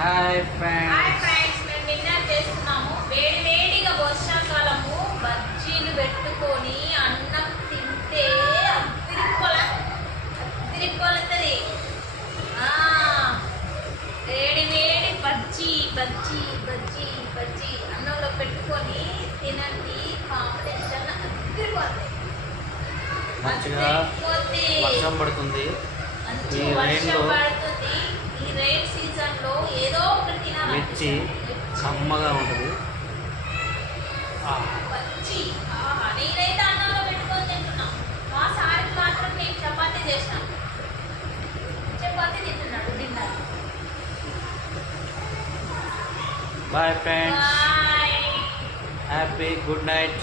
Hi hi friends. Friends, మేము dinner చేస్తున్నాము. వేడి వేడిగా వర్షాకాలము బజ్జీలు పెట్టుకొని అన్నం తింటే తిరిగిపోతుంది. వేడి వేడి బజ్జీ బజ్జీ బజ్జీ బజ్జీ అన్నంలో పెట్టుకొని తినండి. కాంబినేషన్ తిరిగిపోతుంది. మంచిగా వర్షం పడుతుంది. ఈ రైన్లో ఈ రైన్ సీజన్ లో ఏదో ఒకటి తినాలి. మిర్చి కమ్మగా ఉంటుంది. నేనైతే అన్నంలో పెట్టుకొని తింటున్నా. మా సార్కి మాత్రం నేను చపాతీ చేసిన చపాతీ తింటున్నాడు dinner. Bye friends, bye. Happy good night.